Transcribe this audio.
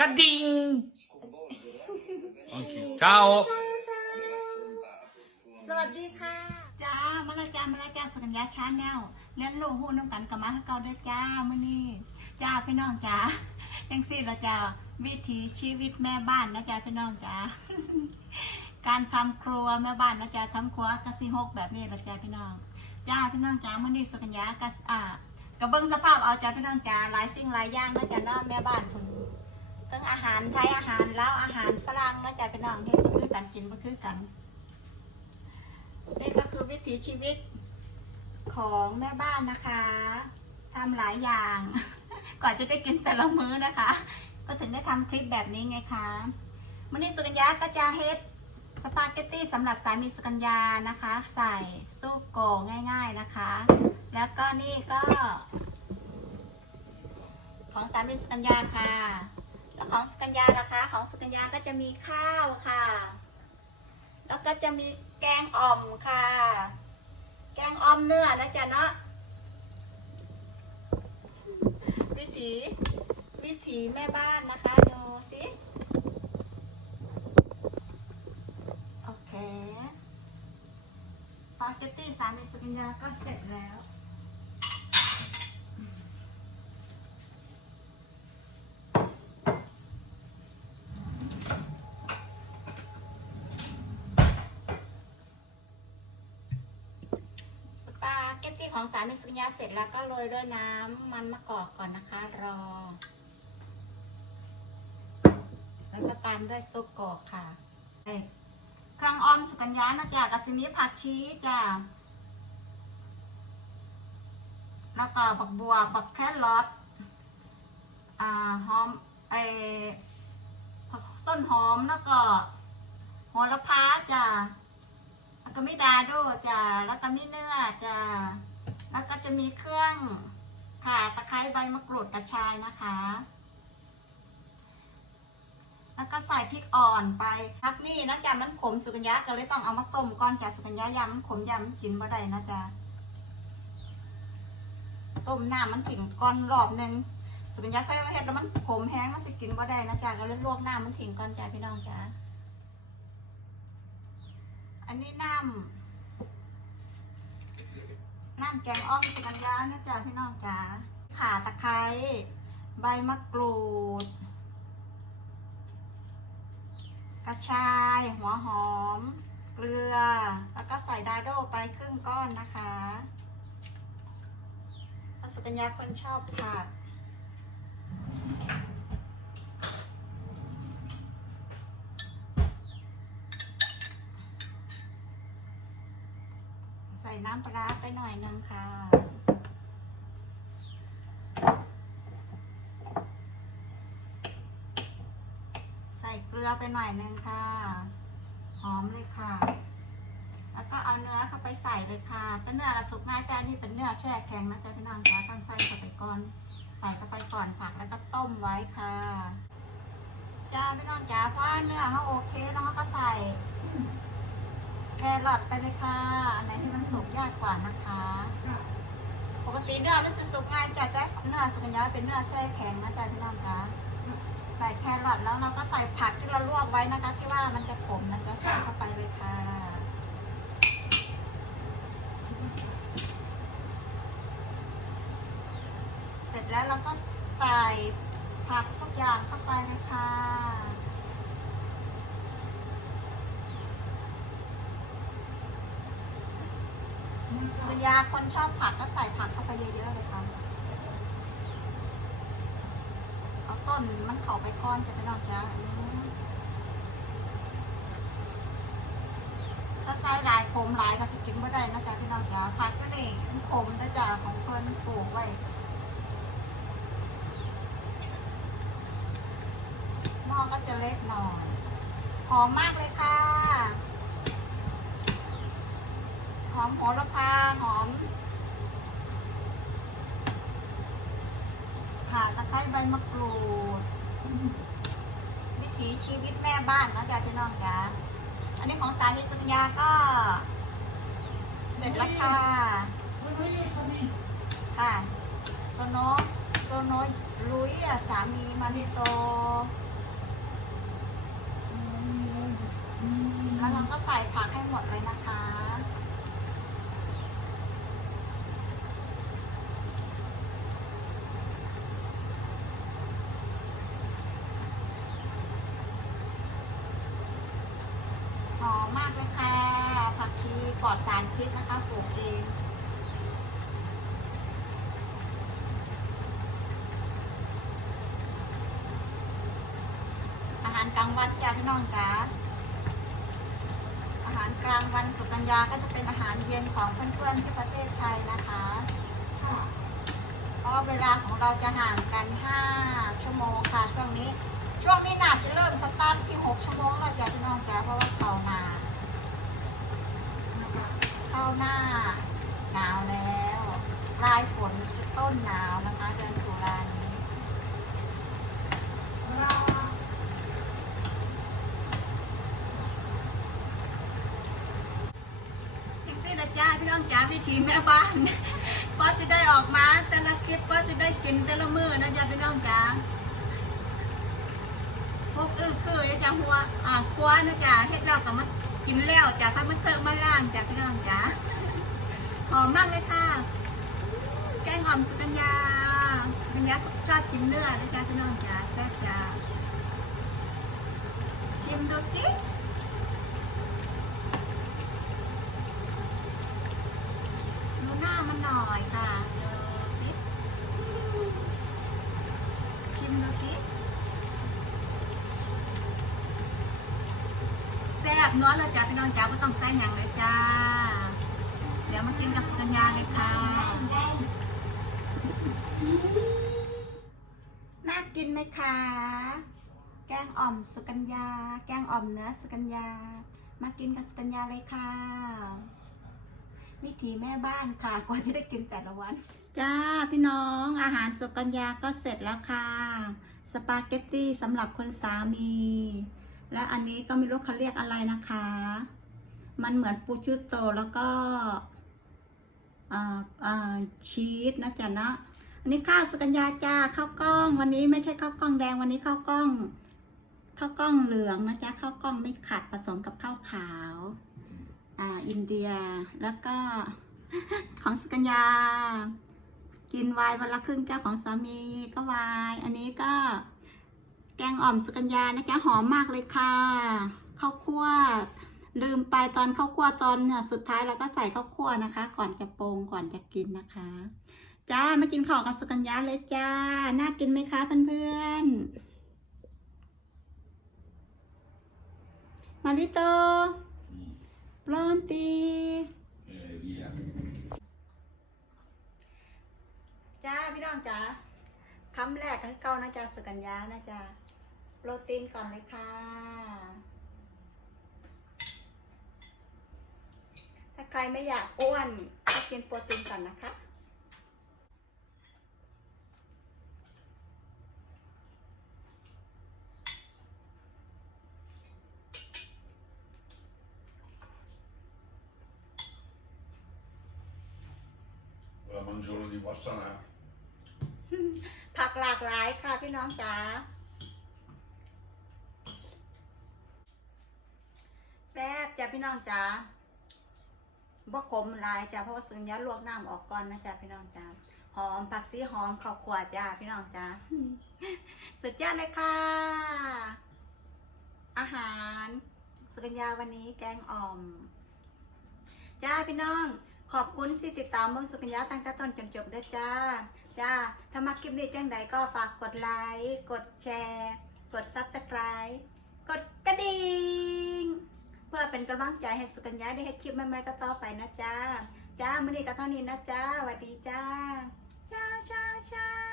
กระดิ่งโอเค ciao สวัสดีค่ะจ้ามาและจ้ามาและจ้าสัญญาชาแนลเลี้ยงลูกหูน้ำกันกับมาให้เก่าด้วยจ้ามื่อนี้จ้าพี่น้องจ้าจังสี่ละจ้าวิถีชีวิตแม่บ้านนะจ้าพี่น้องจ้าการทำครัวแม่บ้านนะจ้าทำครัวกะสิหกแบบนี้ละจ้าพี่น้องจ้าพี่น้องจ้ามื่อนี้สุกัญญากะอ่ากระเบื้องสภาพเอาจ้าพี่น้องจ้าหลายสิ่งหลายอย่างนะจ้าเน้องแม่บ้านคน ทั้งอาหารไทยอาหารลาวอาหารฝรั่งนะจ้าพี่น้องเฮ็ดบ่คือกันกินบ่คือกันนี่ก็คือวิถีชีวิตของแม่บ้านนะคะทำหลายอย่าง ก่อนจะได้กินแต่ละมื้อนะคะ ก็ถึงได้ทำคลิปแบบนี้ไงคะมันนี้สุกัญญาก็จะเฮ็ดสปาเกตตี้สำหรับสามีสุกัญญานะคะ ใส่ซุปโกง่าย ๆนะคะ แล้วก็นี่ก็ ของสามีสุกัญญาค่ะ แล้วของสุกัญญานะคะ ของสุกัญญาก็จะมีข้าวค่ะ แล้วก็จะมีแกงอ่อมค่ะ แกงอ่อมเนื้อนะจ๊ะเนาะวิถีวิถีแม่บ้านนะคะดูสิโอเคปาเกตตี้สามีสุกัญญาก็เสร็จแล้ว สปาเกตตี้ของสามีสุกัญญาเสร็จแล้วก็โรยด้วยน้ำมันมะกอกก่อนนะคะ รอ แล้วก็ตามด้วยซุปกรอกค่ะเอครื่องออมสุกัญญานะจ๊ะกระซิมีผักชีจ้ะแล้วก็บักบัวบักแครอทอ่าหอมไอผักต้นหอมแล้วก็โหระพาจ้ะแล้วก็มีดาโดจ้ะแล้วก็มีเนื้อจ้ะ แล้วก็จะมีเครื่องข่าตะไคร้ใบมะกรูดกระชายนะคะ แล้วก็ใส่พริกอ่อนไปพักนี่นะจ๊ะมันขมสุกัญญาก็เลยต้องเอามาต้มก่อนจ้ะสุกัญญายำมันขมยำมันกินบ่ได้นะจ๊ะต้มน้ำมันถึงก่อนรอบหนึงสุกัญญาเคยมาเฮ็ดแล้วมันขมแห้งมันจะกินบ่ได้นะจ๊ะก็เลยลวกน้ำมันถึงก่อนจ้ะพี่น้องจ้ะอันนี้น้ำ น้ำแกงอ้อมสุกัญญานะจ๊ะพี่น้องจ๋าข่าตะไคร้ใบมะกรูด กระชาย หัวหอม เกลือ แล้วก็ใส่ดาโดไปครึ่งก้อนนะคะเพราะสุกัญญาคนชอบผัก ส่น้ำปลาไปหน่อยนึงค่ะ ใส่เกลือไปหน่อยนึงค่ะ หอมเลยค่ะ แล้วก็เอาเนื้อเข้าไปใส่เลยค่ะแต่เนื้อสุกง่ายแต่อันนี้เป็นเนื้อแช่แข็งนะจ๊ะพี่น้องจ๊ะต้องใส่เข้าไปก่อน ใส่เข้าไปก่อนผักแล้วก็ต้มไว้ค่ะจ้าพี่น้องจ๋าเพราะว่าเนื้อเขาโอเคแล้วเขาก็ใส่ แครอทไปเลยค่ะ อันไหนที่มันสุกยากกว่านะคะ ปกติเนื้อมันสุกง่ายจ้ะแต่เนื้อสุกัญญาเป็นเนื้อแช่แข็งนะจ๊ะพี่น้องจ๊ะใส่แครอทแล้วเราก็ใส่ผักที่เราลวกไว้นะคะ ที่ว่ามันจะขมนะจ๊ะใส่เข้าไปเลยค่ะเสร็จแล้วเราก็ใส่ผักทุกอย่างเข้าไปเลยค่ะ ปัญญาคนชอบผักก็ใส่ผักเข้าไปเยอะๆเลยค่ะเอาต้นมันเข้าไปก้อนจะไปลองจ้าถ้าใส่หลายขมหลายก็สกินไม่ได้นะจ๊ะพี่น้องจ้าผักก็นี่มันขมนะจ๊ะของเพิ่อนปลูกไว้หม้อก็จะเล็กหน่อยหอมมากเลยค่ะ บ้านนะจ๊ะพี่น้องจ๋าอันนี้ของสามีสุญญาก็ เสร็จแล้วค่ะค่ะโซโนโซโนลุยอะสามีมาริโตแล้วเราก็ใส่ผักให้หมดเลยนะคะ อดสารพิษนะคะปลูกเองอาหารกลางวันจ้าพี่น้องจ๋าอาหารกลางวันสุกัญญาก็จะเป็นอาหารเย็นของเพื่อนๆที่ประเทศไทยนะคะเพราะเวลาของเราจะห่างกัน 5 ชั่วโมงค่ะช่วงนี้ ช่วงนี้น่าจะเริ่มสตาร์ทที่ 6 ชั่วโมงแล้วจ้ะพี่น้องจ๋าเพราะว่าเขาหนา เข้าหน้าหนาวแล้วปลายฝนจะต้นหนาวนะคะ เดือนตุลานี้อีกสิละจ้าพี่น้องจ๋าวิธีแม่บ้านก็จะได้ออกมา แต่ละคลิปก็จะได้กินแต่ละมื้อนะจ๊ะพี่น้องจ๋าพวกอื้อคือจะจ้าหัวอ่าครัวนะจ๊ะเฮ็ดแล้วก็มา กินแล้วจ้ะค่อยมาเสิร์ฟมาล่างจ้ะพี่น้องจ๋าหอมมากเลยค่ะ แกงหอมสุกัญญาสุกัญญาชอบกินเนื้อนะจ๊ะพี่น้องจ๋าแซ่บจ้าชิมดูสิดูหน้ามันหน่อยค่ะ ดูสิชิมดูสิแซ่บเนื้อเลยจ้าพี่น้องจ้าไม่ต้องใส่หยังเลยจ้า เดี๋ยวมากินกับสกัญญาเลยค่ะ น่ากินไหมคะ แกงอ่อมสกัญญา แกงอ่อมเนื้อสกัญญา มากินกับสกัญญาเลยค่ะวิธีแม่บ้านค่ะกว่าจะได้กินแต่ละวัน จ้าพี่น้องอาหารสุกัญญาก็เสร็จแล้วค่ะ สปาเกตตี้สำหรับคนสามี และอันนี้ก็ไม่รู้เขาเรียกอะไรนะคะ มันเหมือนปูชุโตแล้วก็ชีสนะจ๊ะนะ อันนี้ข้าวสกัญญาจ้าข้าวกล้อง วันนี้ไม่ใช่ข้าวกล้องแดงวันนี้ข้าวกล้องข้าวกล้องเหลืองนะจ๊ะข้าวกล้องไม่ขัดผสมกับข้าวขาวอ่าอินเดียแล้วก็ของสกัญญา กินไวน์วันละครึ่งแก้วของสามีก็ไวน์อันนี้ก็ แกงอ่อมสกัญญานะจ๊ะหอมมากเลยค่ะข้าวคั่วลืมไปตอนข้าวคั่วตอนเนี่ยสุดท้ายเราก็ใส่ข้าวคั่วนะคะ ก่อนจะปรุงก่อนจะกินนะคะ จ้ามากินข้าวกับสกัญญาเลยจ้า น่ากินไหมคะเพื่อนๆมาริโต Pronti เออเบีจ้าพี่น้องจ้าคำแรกคือเก้านะจ๊ะสกัญญานะจ๊ะ โปรตีนก่อนเลยค่ะ ถ้าใครไม่อยากอ้วนก็กินโปรตีนก่อนนะคะ la mangiolo di Vassana ผักหลากหลายค่ะพี่น้องจ๋าแซ่บ จ้ะพี่น้องจ๋าบ่ขมลายจ้ะเพราะว่าสุญญาลวกน้ำออกก่อนนะจ๊ะพี่น้องจ๋าหอมผักซีหอมข้าวขวดจ้ะพี่น้องจ๋าสุดยอดเลยค่ะ อาหารสุกัญญาวันนี้แกงอ่อม จ้าพี่น้องขอบคุณที่ติดตามเบิ่งสุกัญญาตั้งแต่ต้นจนจบด้วยจ้า จ้า ถ้ามาคลิปนี้จังใดก็ฝากกดไลค์ กดแชร์ กด subscribe กดกระดิ่ง เพื่อเป็นกำลังใจให้สุกัญญาได้เฮ็ดคลิปใหม่ๆต่อไปนะจ้า จ้ามื้อนี้ก็เท่านี้นะจ้าสวัสดีจ้า จ้าจ้าจ้า